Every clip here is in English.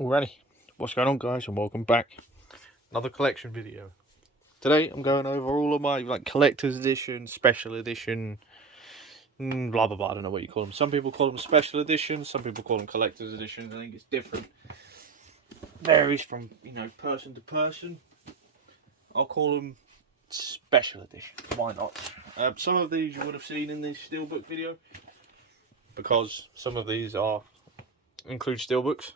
Alrighty, what's going on, guys, and welcome back. Another collection video. Today I'm going over all of my collector's edition, special edition, blah blah blah. I don't know what you call them. Some people call them special editions, some people call them collector's editions. I think it's different. Varies from person to person. I'll call them special edition. Why not? Some of these you would have seen in the steelbook video, because some of these include steelbooks.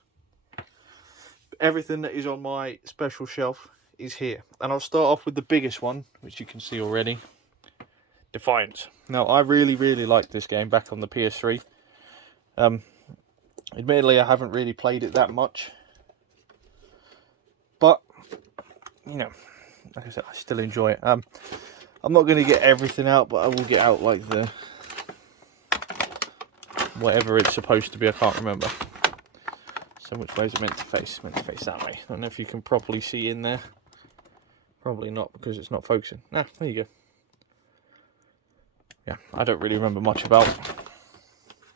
Everything that is on my special shelf is here, and I'll start off with the biggest one, which you can see already, Defiance. Now, I really like this game back on the PS3. Admittedly, I haven't really played it that much, but like I said, I still enjoy it. I'm not going to get everything out, but I will get out like the whatever it's supposed to be. I can't remember. So which way is it meant to face? Meant to face that way. I don't know if you can properly see in there. Probably not, because it's not focusing. There you go. Yeah, I don't really remember much about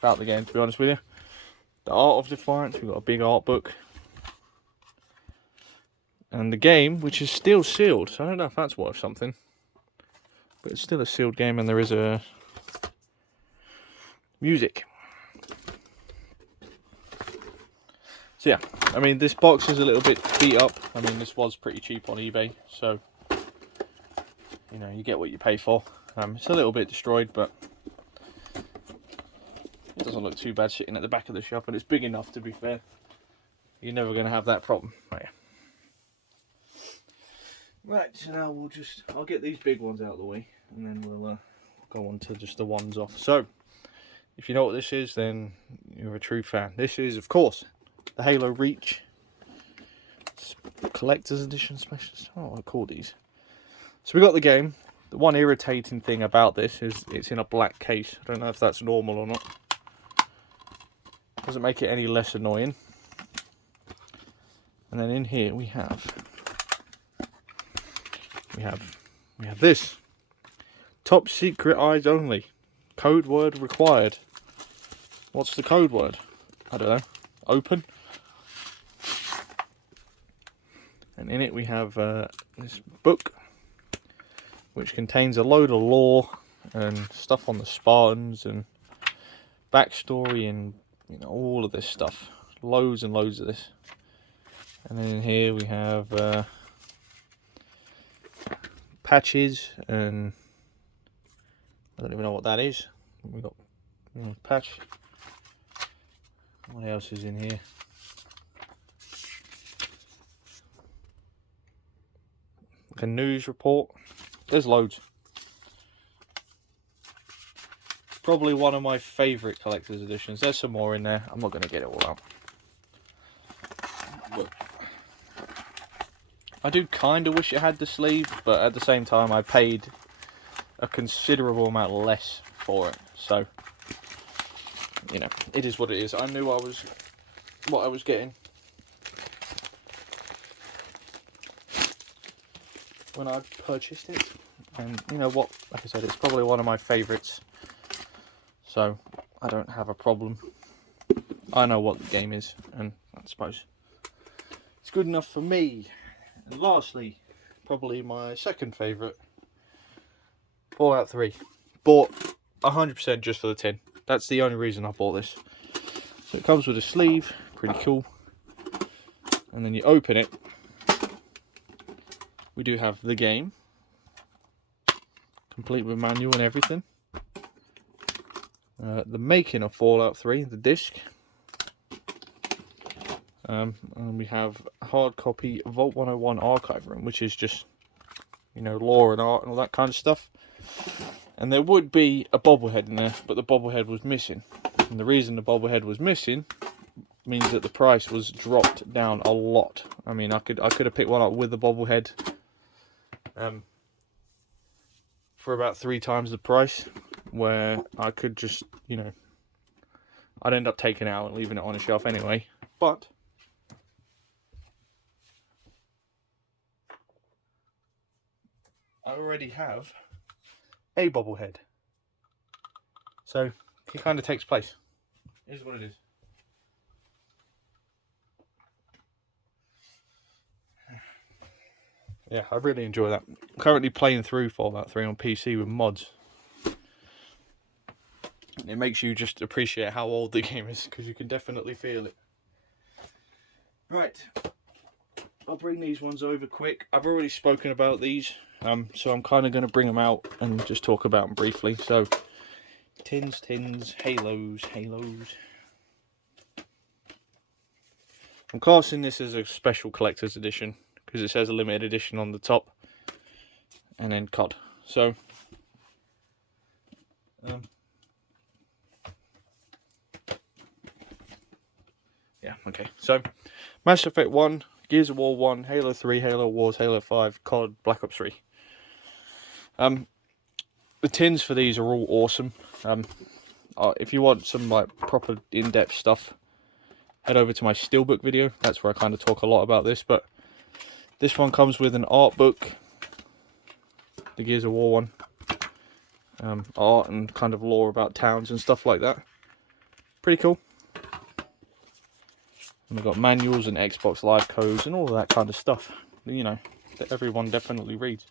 the game, to be honest with you. The Art of Defiance, we've got a big art book. And the game, which is still sealed, so I don't know if that's worth something. But it's still a sealed game, and there is a music. So yeah, I mean, this box is a little bit beat up. I mean, this was pretty cheap on eBay, so you get what you pay for. It's a little bit destroyed, but it doesn't look too bad sitting at the back of the shelf, and it's big enough, to be fair. You're never going to have that problem. Right, so now I'll get these big ones out of the way, and then we'll go on to just the ones off. So, if you know what this is, then you're a true fan. This is, of course, the Halo Reach collector's edition specialist. What do I call these? So we got the game. The one irritating thing about this is it's in a black case. I don't know if that's normal or not. Doesn't make it any less annoying. And then in here we have this. Top secret, eyes only. Code word required. What's the code word? I don't know. Open. And in it we have this book, which contains a load of lore and stuff on the Spartans and backstory and all of this stuff. Loads and loads of this. And then in here we have patches, and I don't even know what that is. We got patch. What else is in here? A news report. There's loads. Probably one of my favourite collector's editions. There's some more in there. I'm not going to get it all out. But I do kind of wish it had the sleeve, but at the same time I paid a considerable amount less for it. So, it is what it is. I knew what I was getting when I purchased it, and like I said, it's probably one of my favourites, so I don't have a problem. I know what the game is, and I suppose it's good enough for me. And lastly, probably my second favourite, Fallout 3. Bought 100% just for the tin. That's the only reason I bought this. So it comes with a sleeve, pretty cool, and then you open it. We do have the game, complete with manual and everything. The making of Fallout 3, the disc. And we have a hard copy Vault 101 archive room, which is just, lore and art and all that kind of stuff. And there would be a bobblehead in there, but the bobblehead was missing. And the reason the bobblehead was missing means that the price was dropped down a lot. I mean, I could have picked one up with the bobblehead for about 3 times the price, where I could just, I'd end up taking it out and leaving it on a shelf anyway. But I already have a bobblehead, so it kind of takes place. Here's what it is. Yeah, I really enjoy that. I'm currently playing through Fallout 3 on PC with mods. It makes you just appreciate how old the game is, because you can definitely feel it. Right, I'll bring these ones over quick. I've already spoken about these, so I'm kind of going to bring them out and just talk about them briefly. So, tins, halos. I'm classing this as a special collector's edition, because it says a limited edition on the top, and then COD. So, yeah, okay. So, Mass Effect 1, Gears of War 1, Halo 3, Halo Wars, Halo 5, COD, Black Ops 3. The tins for these are all awesome. If you want some like proper in-depth stuff, head over to my Steelbook video. That's where I kind of talk a lot about this. But this one comes with an art book, the Gears of War one, art and kind of lore about towns and stuff like that. Pretty cool. And we've got manuals and Xbox Live codes and all of that kind of stuff, you know, that everyone definitely reads.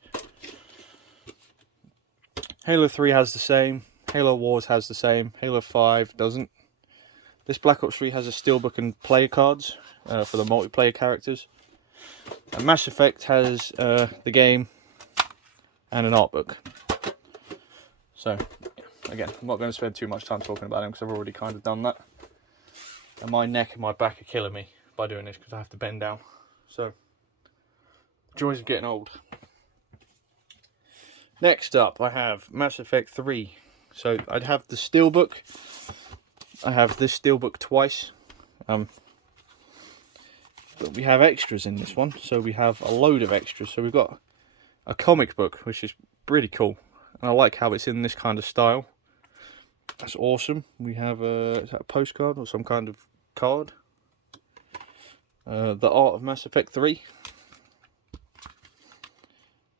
Halo 3 has the same, Halo Wars has the same, Halo 5 doesn't. This Black Ops 3 has a steelbook and player cards for the multiplayer characters. And Mass Effect has the game and an art book. So, again, I'm not going to spend too much time talking about them because I've already kind of done that. And my neck and my back are killing me by doing this because I have to bend down. So, joys of getting old. Next up, I have Mass Effect 3. So, I'd have the steelbook. I have this steelbook twice. But we have extras in this one. So, we have a load of extras. So, we've got a comic book, which is really cool. And I like how it's in this kind of style. That's awesome. We have is that a postcard or some kind of card? The Art of Mass Effect 3.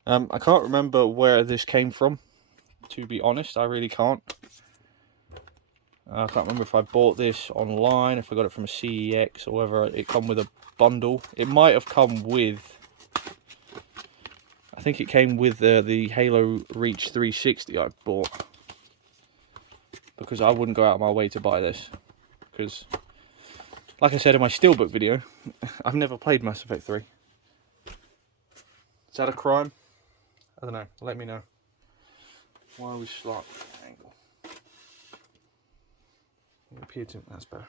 I can't remember where this came from, to be honest. I really can't. I can't remember if I bought this online, if I got it from a CEX, or whether it come with a bundle. It might have come with... I think it came with the Halo Reach 360 I bought. Because I wouldn't go out of my way to buy this. Because, like I said in my Steelbook video, I've never played Mass Effect 3. Is that a crime? I don't know. Let me know. Why are we slight angle? It appeared to... That's better.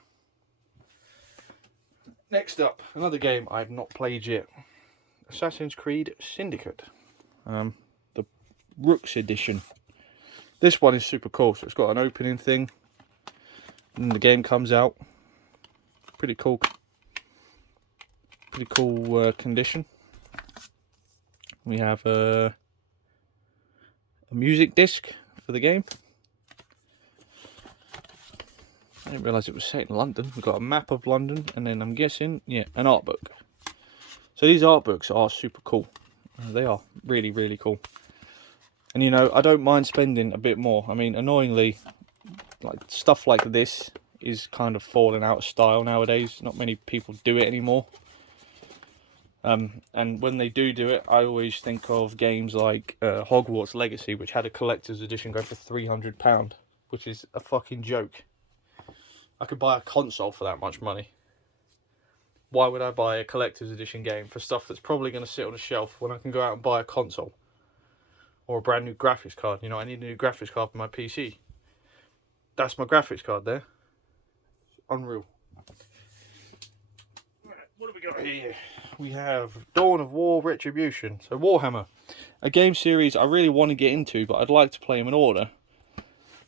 Next up, another game I've not played yet. Assassin's Creed Syndicate. The Rooks edition. This one is super cool. So it's got an opening thing. And the game comes out. Pretty cool. Pretty cool condition. We have a music disc for the game. I didn't realise it was set in London. We've got a map of London, and then I'm guessing, yeah, an art book. So these art books are super cool. They are really, really cool. And you know, I don't mind spending a bit more. I mean, annoyingly, like stuff like this is kind of falling out of style nowadays. Not many people do it anymore. And when they do it, I always think of games like Hogwarts Legacy, which had a collector's edition go for £300, which is a fucking joke. I could buy a console for that much money. Why would I buy a collector's edition game for stuff that's probably going to sit on a shelf when I can go out and buy a console? Or a brand new graphics card. You know, I need a new graphics card for my PC. That's my graphics card there. Unreal. Right, what have we got here? We have Dawn of War Retribution. So Warhammer. A game series I really want to get into, but I'd like to play them in order.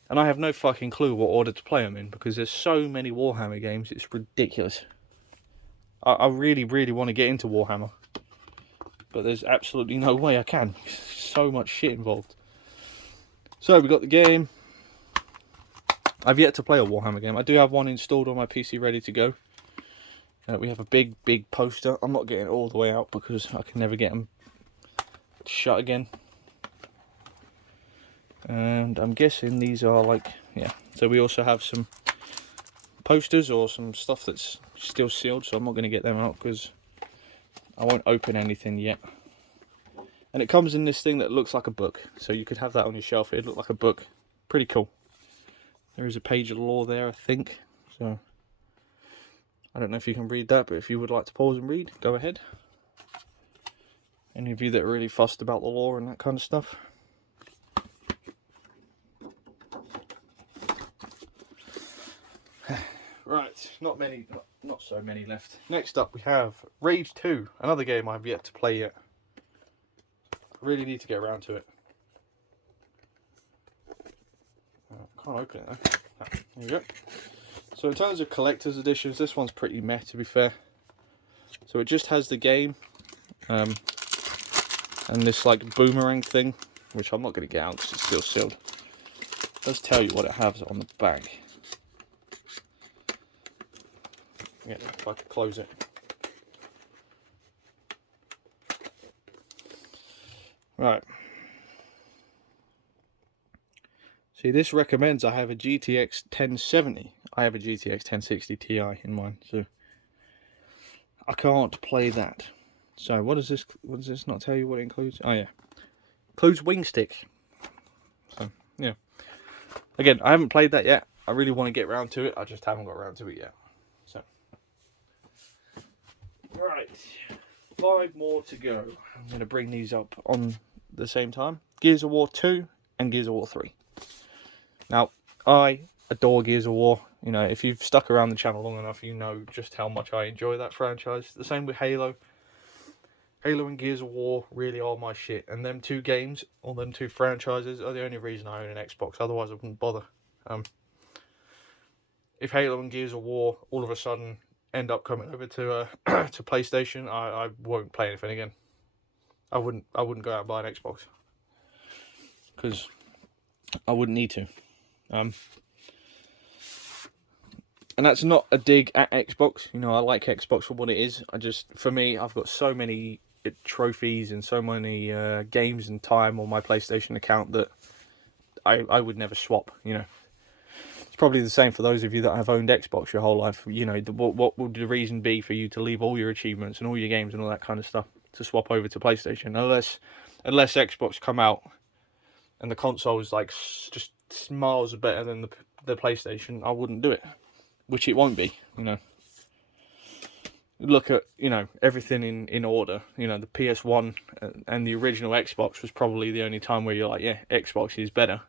And I have no fucking clue what order to play them in, because there's so many Warhammer games, it's ridiculous. I really, really want to get into Warhammer. But there's absolutely no way I can. So much shit involved. So we got the game. I've yet to play a Warhammer game. I do have one installed on my PC ready to go. We have a big poster. I'm not getting it all the way out because I can never get them shut again. And I'm guessing these are like, yeah. So we also have some posters or some stuff that's still sealed. So I'm not going to get them out because I won't open anything yet. And it comes in this thing that looks like a book. So you could have that on your shelf. It'd look like a book. Pretty cool. There is a page of lore there, I think. So I don't know if you can read that, but if you would like to pause and read, go ahead. Any of you that are really fussed about the lore and that kind of stuff. Right, not so many left. Next up we have Rage 2, another game I've yet to play yet. I really need to get around to it. Can't open it though. Oh, there we go. So in terms of collector's editions, this one's pretty meh, to be fair. So it just has the game, and this like boomerang thing, which I'm not going to get out because it's still sealed. It does tell you what it has on the back. Yeah, if I could close it. Right. See, this recommends I have a GTX 1070. I have a GTX 1060 Ti in mine, so I can't play that. So what does this not tell you what it includes? Oh yeah, includes wing stick. So yeah, again, I haven't played that yet. I really want to get around to it. I just haven't got around to it yet. So right, 5 more to go. I'm going to bring these up on the same time. Gears of War 2 and Gears of War 3. Now, I adore Gears of War. You know, if you've stuck around the channel long enough, you know just how much I enjoy that franchise. The same with Halo. Halo and Gears of War really are my shit. And them 2 games, or them 2 franchises, are the only reason I own an Xbox. Otherwise, I wouldn't bother. If Halo and Gears of War all of a sudden end up coming over to to PlayStation, I won't play anything again. I wouldn't go out and buy an Xbox. Because I wouldn't need to. And that's not a dig at Xbox. You know, I like Xbox for what it is. For me, I've got so many trophies and so many games and time on my PlayStation account that I would never swap, you know. It's probably the same for those of you that have owned Xbox your whole life. You know, what would the reason be for you to leave all your achievements and all your games and all that kind of stuff to swap over to PlayStation? Unless Xbox come out and the console is like just miles better than the PlayStation, I wouldn't do it. Which it won't be, you know. Look at, you know, everything in order. You know, the PS1 and the original Xbox was probably the only time where you're like, yeah, Xbox is better.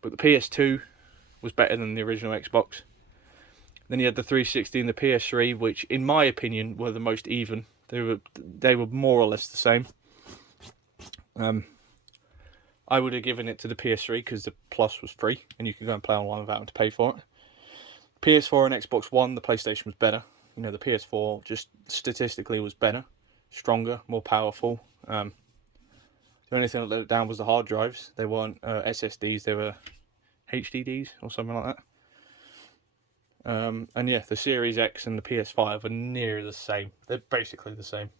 But the PS2 was better than the original Xbox. Then you had the 360 and the PS3, which, in my opinion, were the most even. They were more or less the same. I would have given it to the PS3 because the Plus was free and you could go and play online without having to pay for it. PS4 and Xbox One, the PlayStation was better. You know, the PS4 just statistically was better, stronger, more powerful. The only thing that let it down was the hard drives. They weren't SSDs, they were HDDs or something like that. And yeah, the Series X and the PS5 are near the same. They're basically the same.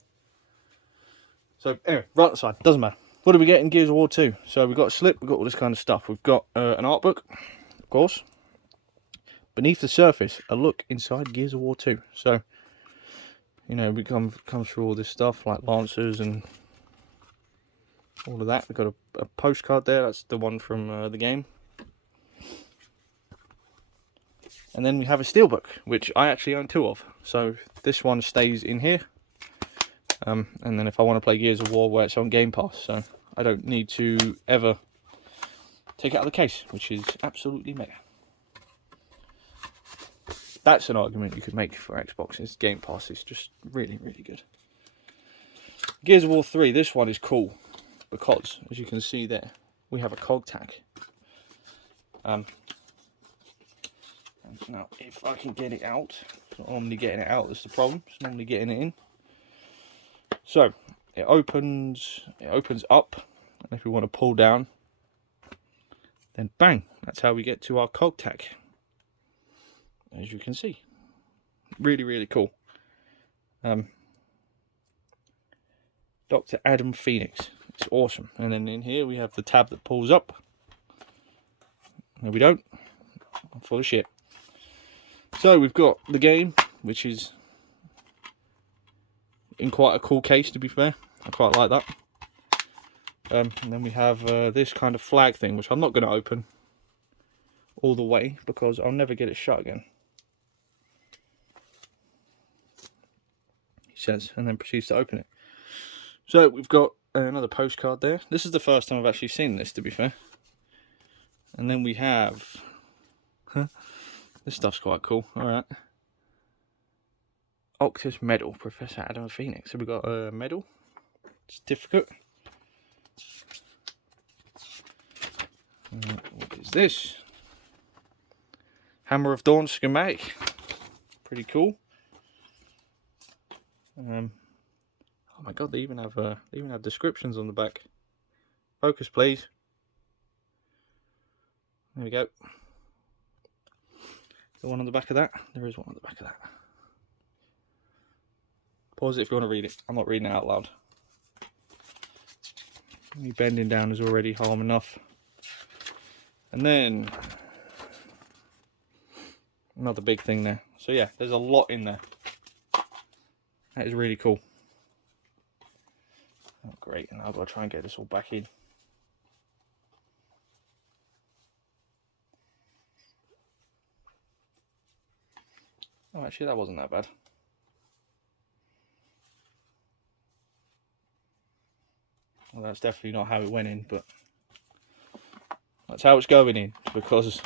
So anyway, right aside, doesn't matter. What do we get in Gears of War 2? So we've got a slip, we've got all this kind of stuff. We've got an art book, of course. Beneath the surface, a look inside Gears of War 2. So, you know, we come through all this stuff like Lancers and all of that. We've got a postcard there. That's the one from the game. And then we have a steelbook, which I actually own 2 of. So this one stays in here. And then if I want to play Gears of War, where it's on Game Pass, so I don't need to ever take it out of the case, which is absolutely mega. That's an argument you could make for Xbox's Game Pass. It's just really, really good. Gears of War 3, this one is cool because, as you can see there, we have a cog tack. Now, if I can get it out, it's not normally getting it out that's the problem. It's normally getting it in. So it opens up, and if we want to pull down, then bang, that's how we get to our cog tack. As you can see, really, really cool. Dr. Adam Phoenix, it's awesome. And then in here we have the tab that pulls up. No, we don't. I'm full of shit. So we've got the game, which is in quite a cool case, to be fair. I quite like that. And then we have this kind of flag thing, which I'm not going to open all the way because I'll never get it shut again. He says, and then proceeds to open it. So we've got another postcard there. This is the first time I've actually seen this, to be fair. And then we have... this stuff's quite cool. Alright. Octus Medal, Professor Adam Phoenix. So we've got a medal, certificate. What is this? Hammer of Dawn schematic. Pretty cool. Oh my god, they even have descriptions on the back. Focus, please. There we go. The one on the back of that? There is one on the back of that. Pause it if you want to read it. I'm not reading it out loud. Me bending down is already harm enough. And then another big thing there. So yeah, there's a lot in there. That is really cool. Oh, great, and I've got to try and get this all back in. Oh, actually, that wasn't that bad. Well, that's definitely not how it went in, but that's how it's going in, because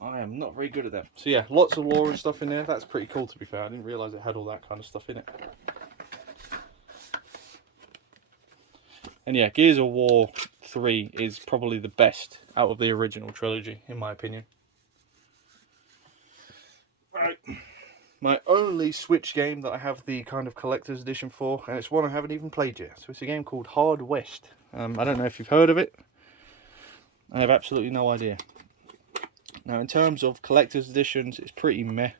I am not very good at that. So yeah, lots of lore and stuff in there. That's pretty cool, to be fair. I didn't realise it had all that kind of stuff in it. And yeah, Gears of War 3 is probably the best out of the original trilogy, in my opinion. Right. My only Switch game that I have the kind of collector's edition for, and it's one I haven't even played yet. So it's a game called Hard West. I don't know if you've heard of it. I have absolutely no idea. Now, in terms of collector's editions, it's pretty meh,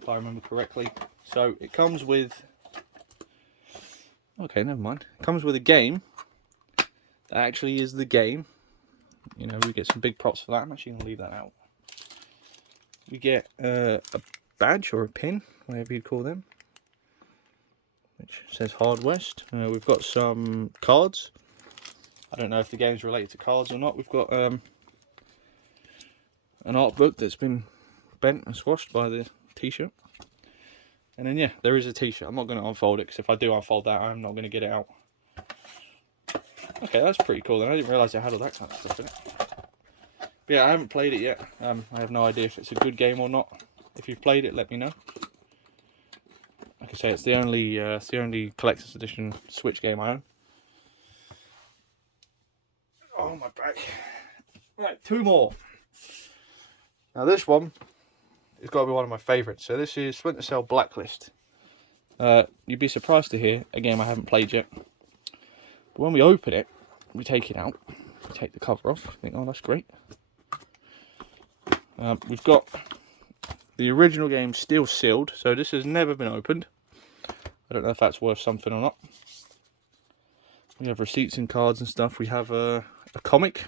if I remember correctly. So it comes with... okay, never mind. It comes with a game that actually is the game. You know, we get some big props for that. I'm actually going to leave that out. We get a badge or a pin, whatever you'd call them, which says Hard West. We've got some cards. I don't know if the game's related to cards or not. We've got an art book that's been bent and squashed by the t-shirt. And then yeah, there is a t-shirt. I'm not going to unfold it, because if I do unfold that, I'm not going to get it out. Okay, that's pretty cool then. I didn't realise it had all that kind of stuff in it. But yeah, I haven't played it yet. I have no idea if it's a good game or not. If you've played it, let me know. Like I say, it's the only collector's edition Switch game I own. Oh, my back. Right, two more. Now this one has got to be one of my favourites. So this is Splinter Cell Blacklist. You'd be surprised to hear a game I haven't played yet. But when we open it, we take it out. We take the cover off. I think, oh, that's great. We've got the original game still sealed, so this has never been opened. I don't know if that's worth something or not. We have receipts and cards and stuff. We have a comic.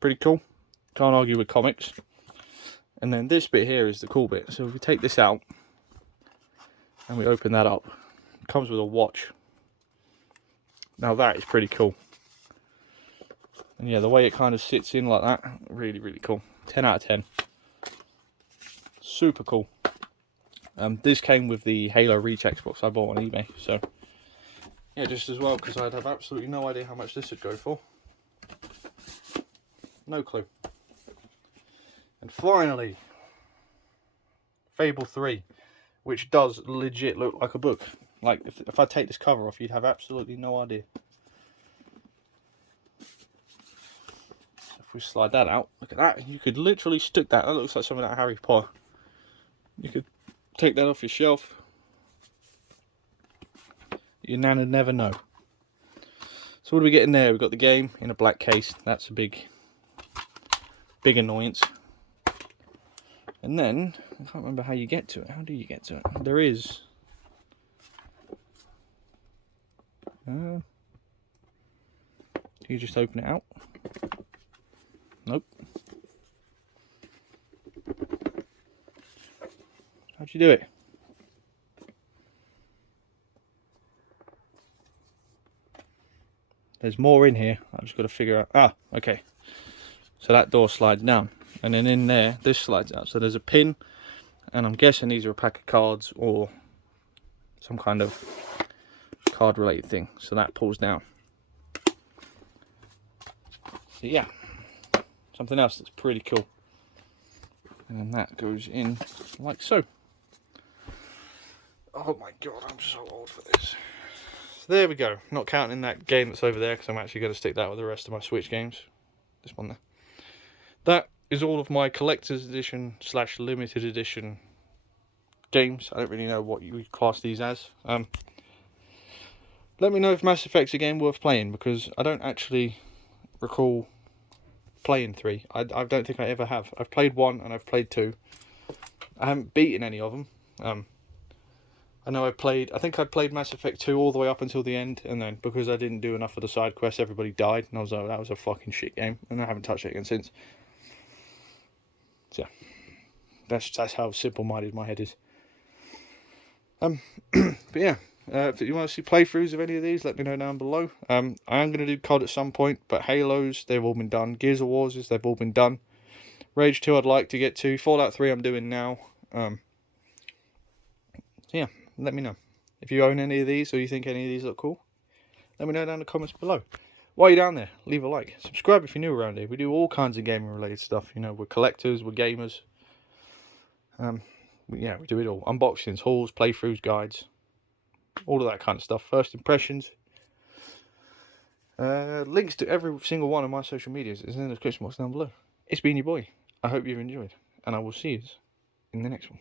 Pretty cool. Can't argue with comics. And then this bit here is the cool bit. So if we take this out and we open that up, it comes with a watch. Now that is pretty cool. And yeah, the way it kind of sits in like that, really, really cool. 10 out of 10. Super cool. This came with the Halo Reach Xbox I bought on eBay. So yeah, just as well, because I'd have absolutely no idea how much this would go for. No clue. And finally, Fable 3, which does legit look like a book. Like, if I take this cover off, you'd have absolutely no idea. If we slide that out, look at that. You could literally stick that. That looks like something out of Harry Potter. You could take that off your shelf. Your nan would never know. So what do we get in there? We've got the game in a black case. That's a big annoyance. And then, I can't remember how you get to it. How do you get to it? There is... do you just open it out? Nope. How'd you do it? There's more in here. I've just got to figure out. Ah, okay. So that door slides down, and then in there, this slides out. So there's a pin, and I'm guessing these are a pack of cards or some kind of card-related thing. So that pulls down. So yeah, something else that's pretty cool. And then that goes in like so. Oh my god, I'm so old for this. So there we go. Not counting that game that's over there, because I'm actually going to stick that with the rest of my Switch games. This one there. That is all of my collector's edition / limited edition games. I don't really know what you would class these as. Let me know if Mass Effect's a game worth playing, because I don't actually recall playing 3. I don't think I ever have. I've played 1 and I've played 2. I haven't beaten any of them. I know I think I played Mass Effect 2 all the way up until the end, and then because I didn't do enough of the side quests, everybody died, and I was like, that was a fucking shit game, and I haven't touched it again since. So that's how simple-minded my head is. But yeah, if you want to see playthroughs of any of these, let me know down below. I am going to do COD at some point, but Halos, they've all been done. Gears of Wars, they've all been done. Rage 2 I'd like to get to. Fallout 3 I'm doing now. So yeah, let me know. If you own any of these, or you think any of these look cool, let me know down in the comments below. While you're down there, leave a like. Subscribe if you're new around here. We do all kinds of gaming related stuff. You know, we're collectors, we're gamers. Yeah, we do it all. Unboxings, hauls, playthroughs, guides. All of that kind of stuff. First impressions. Links to every single one of my social medias is in the description box down below. It's been your boy. I hope you've enjoyed. And I will see you in the next one.